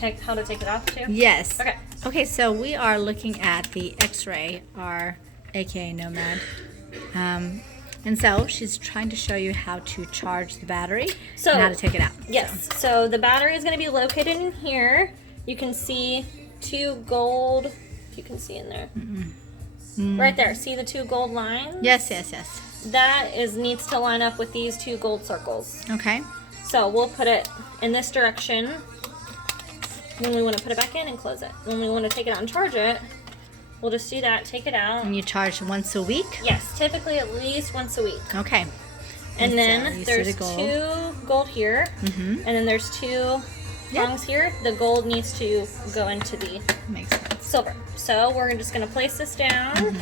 how to take it off too? Yes. Okay. Okay, so we are looking at the X-Ray, our aka Nomad. And so she's trying to show you how to charge the battery and how to take it out. Yes. So the battery is going to be located in here. You can see two gold, if you can see in there. Right there. See the two gold lines? Yes. That needs to line up with these two gold circles. Okay. So we'll put it in this direction when we want to put it back in and close it. When we want to take it out and charge it, we'll just do that, take it out. And you charge once a week? Yes, typically at least once a week. Okay. And so then you there's see the gold. two gold here, and then there's two prongs here. The gold needs to go into the Makes sense. silver. So we're just going to place this down.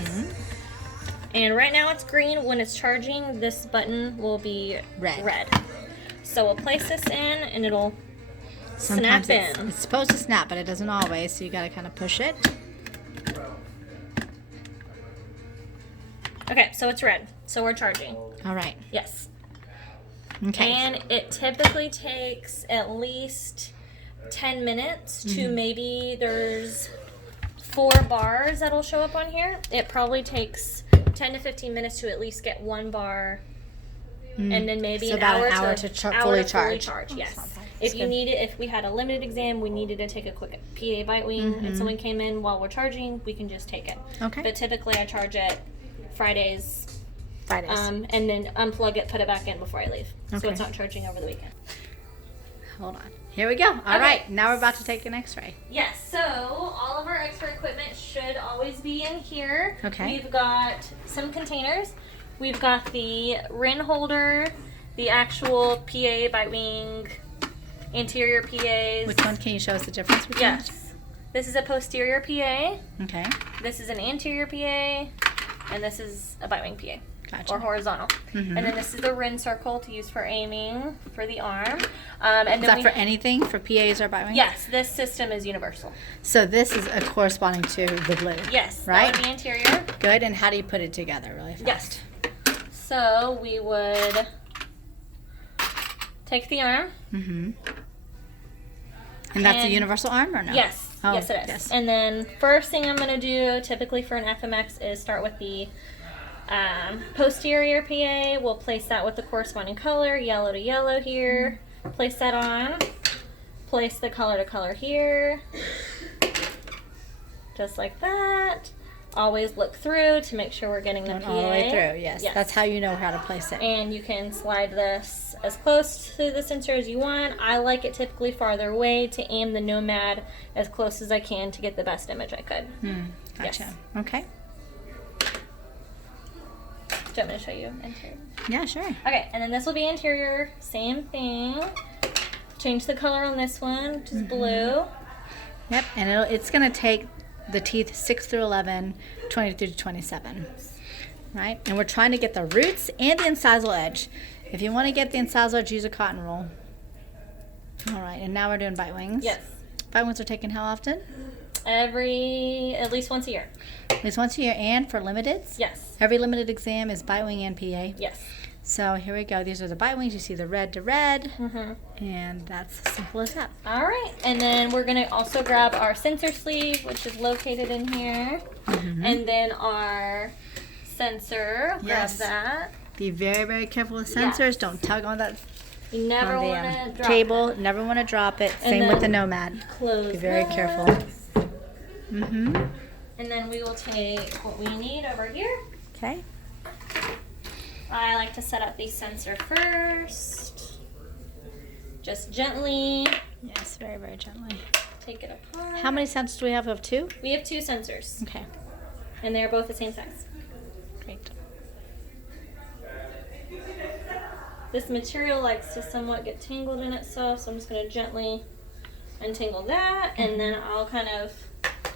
And right now it's green. When it's charging, this button will be red. So we'll place this in, and it'll Sometimes snap in. It's supposed to snap, but it doesn't always, so you got to kind of push it. Okay, so it's red. So we're charging. All right. Yes. Okay. And it typically takes at least 10 minutes to maybe there's 4 bars that'll show up on here. It probably takes 10 to 15 minutes to at least get 1 bar, and then maybe So an about hour, to hour fully to charge. charge. Yes. That's not bad. If That's you good. need it, if we had a limited exam, we needed to take a quick PA bite wing, and someone came in while we're charging, we can just take it. Okay. But typically I charge it Fridays, Fridays. and then unplug it, put it back in before I leave. So Okay. it's not charging over the weekend. Hold on. Here we go. All right. Now we're about to take an X-ray. Yes, so all of our X-ray equipment should always be in here. Okay. We've got some containers. We've got the RIN holder, the actual PA bite wing, interior PAs. Which one can you show us the difference between? Yes. This is a posterior PA. Okay. This is an anterior PA. And this is a bite wing PA. Gotcha. Or horizontal. And then this is the RIN circle to use for aiming for the arm. And Is then that for anything? For PAs or bite wing? Yes, this system is universal. So this is corresponding to the blue. Yes, Right? that would be anterior. Good. And how do you put it together really fast? Yes. So we would take the arm. And that's a And- universal arm or no? Yes. Oh, yes, it is. yes. And then first thing I'm going to do, typically for an FMX, is start with the posterior PA. We'll place that with the corresponding color, yellow to yellow here. Place that on. Place the color to color here. Just like that. Always look through to make sure we're getting the Going PA. all the way through. Yes. Yes. That's how you know how to place it. And you can slide this as close to the sensor as you want. I like it typically farther away to aim the Nomad as close as I can to get the best image I could. Gotcha. Yes. Okay. Do you want me to show you interior? Yeah, sure. Okay, and then this will be interior. Same thing. Change the color on this one, which is blue. Yep. And it's going to take the teeth 6 through 11, 22 to 27. Right? And we're trying to get the roots and the incisal edge. If you want to get the incisal edge, use a cotton roll. All right. And now we're doing bite wings. Yes. Bite wings are taken how often? At least once a year. At least once a year. And for limiteds? Yes. Every limited exam is bite wing and PA. Yes. So here we go. These are the bite wings. You see the red to red. And that's as simple as that. All right, and then we're going to also grab our sensor sleeve, which is located in here. And then our sensor, Yes. grab that. Be very, very careful with Yeah. sensors. Don't tug on that You never on want the to drop cable. it. Never want to drop it. And Same with the then Nomad. Close Be very this. careful. And then we will take what we need over here. Okay. I like to set up the sensor first. Just gently Yes, very, very gently. take it apart. How many sensors do we have? We have 2? We have 2 sensors, Okay. and they're both the same size. Great. This material likes to somewhat get tangled in itself, so I'm just going to gently untangle that, and then I'll kind of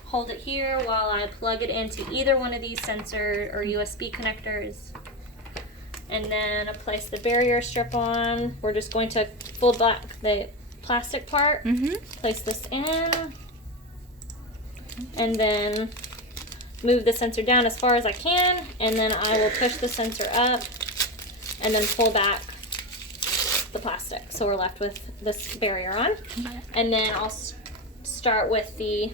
hold it here while I plug it into either one of these sensor or USB connectors. And then I place the barrier strip on. We're just going to fold back the plastic part, place this in, and then move the sensor down as far as I can, and then I will push the sensor up and then pull back the plastic. So we're left with this barrier on. And then I'll start with the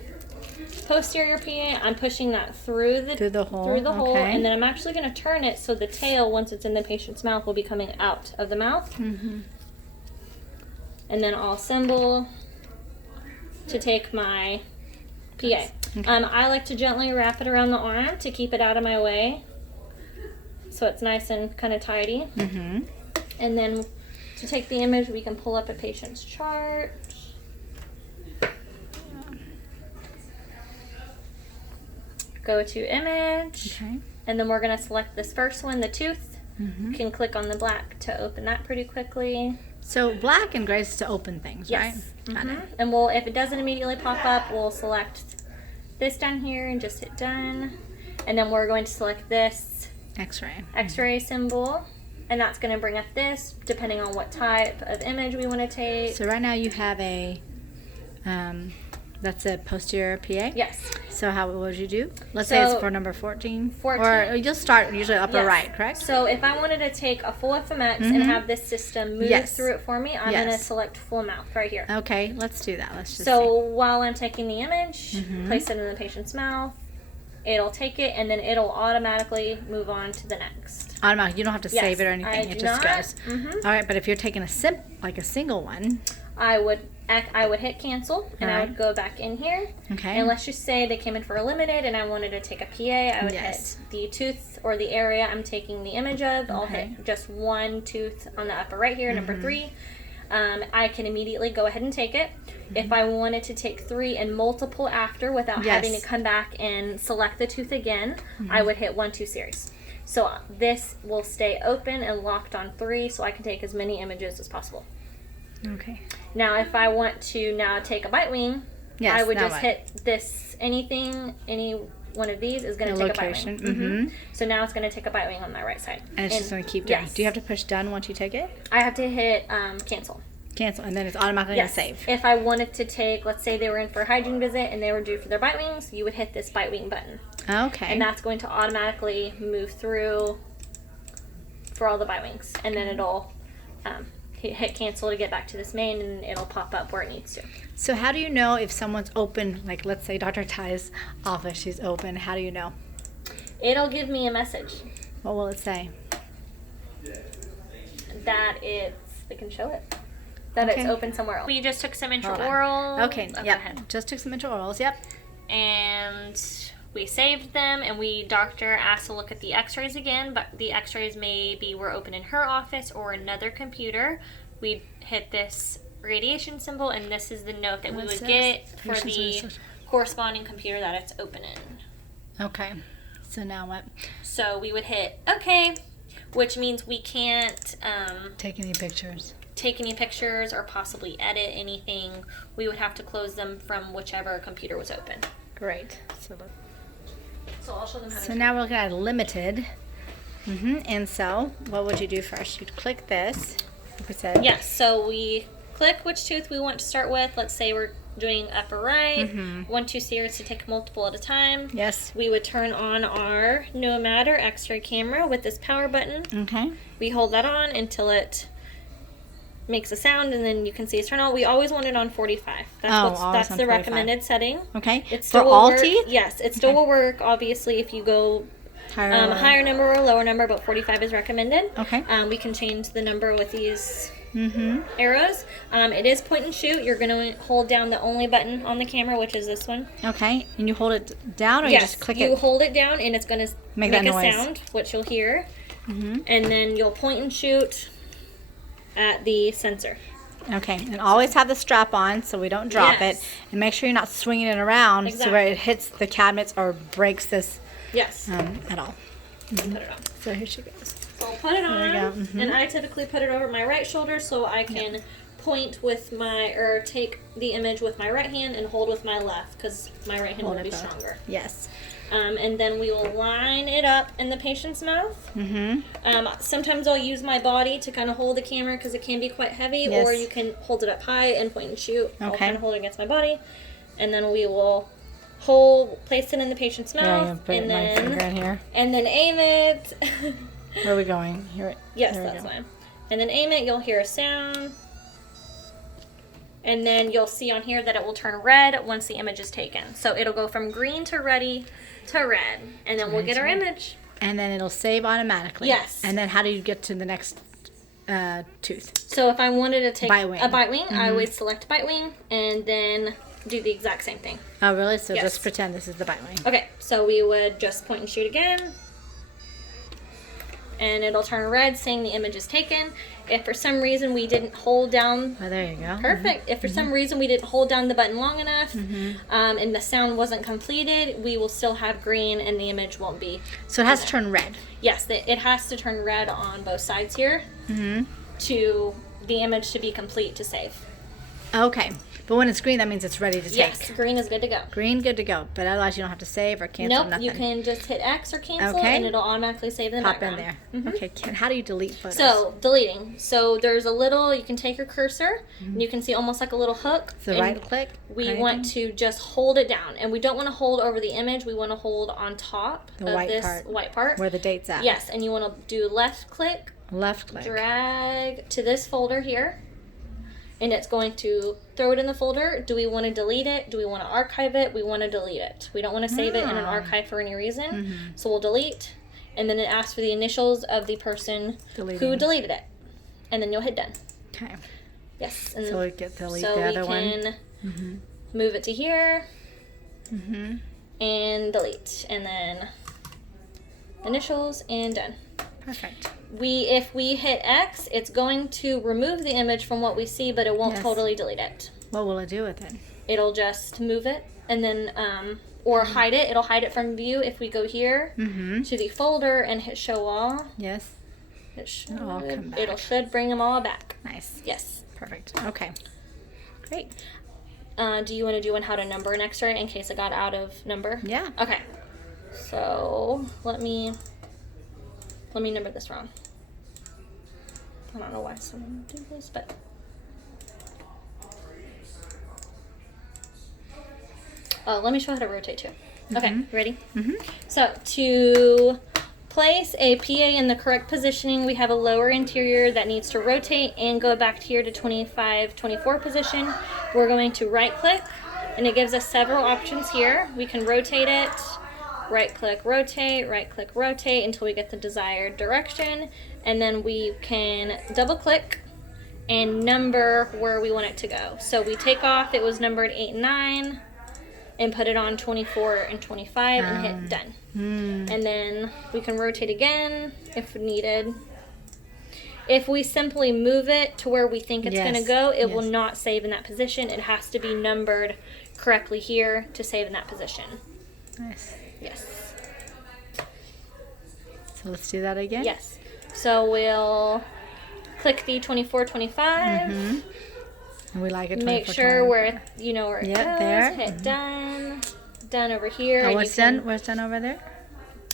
posterior PA. I'm pushing that through the hole. Okay. And then I'm actually going to turn it so the tail, once it's in the patient's mouth, will be coming out of the mouth. Mm-hmm. And then I'll assemble to take my PA. Okay. I like to gently wrap it around the arm to keep it out of my way, so it's nice and kind of tidy. Mm-hmm. And then to take the image, we can pull up a patient's chart. Go to image, Okay. and then we're going to select this first one, the tooth. Mm-hmm. You can click on the black to open that pretty quickly. So black and gray is to open things, Yes. right? Got it. And if it doesn't immediately pop up, we'll select this down here and just hit done. And then we're going to select this X-ray. X-ray symbol, and that's going to bring up this, depending on what type of image we want to take. So right now you have a, that's a posterior PA? Yes. So what would you do? Let's say it's So- for number 14. 14. Or you'll start usually upper Yes. right, correct? So if I wanted to take a full FMX and have this system move Yes. through it for me, I'm going to Yes. select full mouth right here. Okay, let's do that. Let's just So while I'm taking the image, Mhm. place it in the patient's mouth, it'll take it, and then it'll automatically move on to the next. see. Automatic. You don't have to Yes, save it or I anything. do It just not. goes. Mhm. All right, but if you're taking a single one, I would hit cancel, and I Alright. would go back in here. okay. And let's just say they came in for a limited, and I wanted to take a PA. I would Yes. hit the tooth or the area I'm taking the image of. I'll Okay. hit just one tooth on the upper right here, number 3. I can immediately go ahead and take it. If I wanted to take 3 and multiple after without having Yes. to come back and select the tooth again, I would hit 1, 2 series. So this will stay open and locked on 3, so I can take as many images as possible. Okay. Now, if I want to now take a bite wing, Yes, I would now just what? hit this. Any one of these is going The to take location, a bite wing. mhm. So now it's going to take a bite wing on my right side. And it's just going to keep doing. Yes. Do you have to push done once you take it? I have to hit cancel. Cancel, and then it's automatically Yes. going to save. If I wanted to take, let's say they were in for a hygiene visit and they were due for their bite wings, you would hit this bite wing button. Okay. And that's going to automatically move through for all the bite wings. And then it'll hit cancel to get back to this main, and it'll pop up where it needs to. So how do you know if someone's open? Like, let's say Dr. Ty's office, she's open. How do you know? It'll give me a message What will it say? that we can show it, that Okay. it's open somewhere else. We just took some Hold on. intraoral. Okay, yep. Just took some intraorals, yep. And we saved them, and doctor asked to look at the x-rays again, but the x-rays maybe were open in her office or another computer. We hit this radiation symbol, and this is the note that we What's would this? get for Patient's the research. corresponding computer that it's open in. Okay. So now what? So we would hit OK, which means we can't Take any pictures. take any pictures or possibly edit anything. We would have to close them from whichever computer was open. Great. So I'll show them how So to now we're looking at limited. And so, what would you do first? You'd click this, like we said. Yes, so we click which tooth we want to start with. Let's say we're doing upper right, 1, 2 series to take multiple at a time. Yes. We would turn on our Nomad or X-ray camera with this power button. Okay. We hold that on until it makes a sound, and then you can see it's turned on. We always want it on 45. Oh, always That's on the 45. recommended setting. Okay. It For still will all work. teeth? Yes, it still Okay. will work. Obviously, if you go Higher. higher number or lower number, but 45 is recommended. Okay. We can change the number with these Mm-hmm. arrows. It is point and shoot. You're going to hold down the only button on the camera, which is this one. Okay. And you hold it down, or you Yes, just click you it? hold it down, and it's going to Make make that a noise. sound, which you'll hear. Mm-hmm. And then you'll point and shoot at the sensor. Okay. And always have the strap on so we don't drop Yes. it. And make sure you're not swinging it around so where Exactly. it hits the cabinets or breaks this Yes. at all. Put it on. So here she goes. So I'll put it on, There we go. Mhm. and I typically put it over my right shoulder so I can point with or take the image with my right hand and hold with my left, because my right hand Hold will it be both. stronger. Yes. And then we will line it up in the patient's mouth. Mm-hmm. Sometimes I'll use my body to kind of hold the camera because it can be quite heavy, Yes. or you can hold it up high and point and shoot. I'll Okay. kind of hold it against my body, and then we will place it in the patient's Yeah, mouth, put and my finger then in here. aim it. Where are we going? Here. Yes, there we that's go. fine. And then aim it. You'll hear a sound, And then you'll see on here that it will turn red once the image is taken. So it'll go from green to ready to red. And then we'll get our image. And then it'll save automatically. Yes. And then how do you get to the next tooth? So if I wanted to take Bite wing. a bite wing, I would select bite wing and then do the exact same thing. Oh, really? So Yes. just pretend this is the bite wing. Okay, so we would just point and shoot again. And it'll turn red saying the image is taken. If for some reason we didn't hold down, Oh, there you go. perfect. If for some reason we didn't hold down the button long enough and the sound wasn't completed, we will still have green and the image won't be. So it has to turn red. Yes, it has to turn red on both sides here to the image to be complete to save. Okay. But when it's green, that means it's ready to take. Yes, green is good to go. Green, good to go. But otherwise, you don't have to save or cancel, Nope, nothing. you can just hit X or cancel Okay. and it'll automatically save in the Pop in background. there. Okay. How do you delete photos? So, deleting. So, there's a little, you can take your cursor and you can see almost like a little hook. So and right click. We right want to just hold it down. And we don't want to hold over the image. We want to hold on top The of white this part. white part. where the date's at. Yes, and you want to do left click, Left click. drag to this folder here. And it's going to throw it in the folder. Do we want to delete it? Do we want to archive it? We want to delete it. We don't want to save it in an archive for any reason. So we'll delete. And then it asks for the initials of the person who Deleting. deleted it. And then you'll hit done. Okay. Yes. And So we get delete so the we other one. can move it to here and delete. And then initials and done. Perfect. If we hit X, it's going to remove the image from what we see, but it won't Yes. totally delete it. What will it do with it? It'll just move it and then or hide it. It'll hide it from view. If we go here Mm-hmm. to the folder and hit show all, Yes. It'll all come back. it should bring them all back. Nice. Yes. Perfect. Okay. Great. Do you want to do one how to number an X-ray in case it got out of number? Yeah. Okay. So let me number this wrong. I don't know why someone would do this, but let me show how to rotate too. Okay, ready? So to place a PA in the correct positioning, we have a lower interior that needs to rotate and go back here to 25-24 position. We're going to right click, and it gives us several options here. We can rotate it, right click rotate until we get the desired direction, and then we can double click and number where we want it to go. So we take off, it was numbered 8 and 9, and put it on 24 and 25 and hit done. And then we can rotate again if needed. If we simply move it to where we think it's Yes, going to go, it will yes. not save in that position. It has to be numbered correctly here to save in that position. Nice. Yes. So let's do that again. Yes. So we'll click the 24, 25. And we like it. Make 24, sure 24. where you know where it Yep, goes. there. Hit done. Done over here. Oh, and what's you can- done? What's done over there?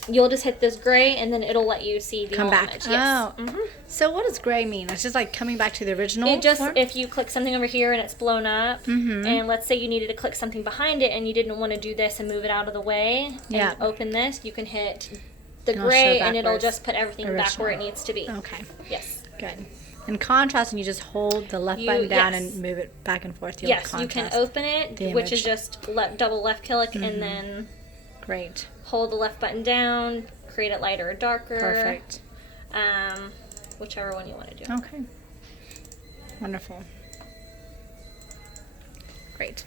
You'll just hit this gray, and then it'll let you see the Come whole back. image. Yes. Oh. So what does gray mean? It's just like coming back to the original. It just form? if you click something over here and it's blown up, and let's say you needed to click something behind it and you didn't want to do this and move it out of the way and Yeah. open this, you can hit the It'll gray show and it'll backwards. just put everything back where it Original. needs to be. Okay. Yes. Good. In contrast, and you just hold the left You- button down yes. and move it back and forth. You'll Yes, you can contrast. open it, the which is image. just double left click and then Great. hold the left button down, create it lighter or darker. Perfect. Whichever one you want to do. Okay. Wonderful. Great.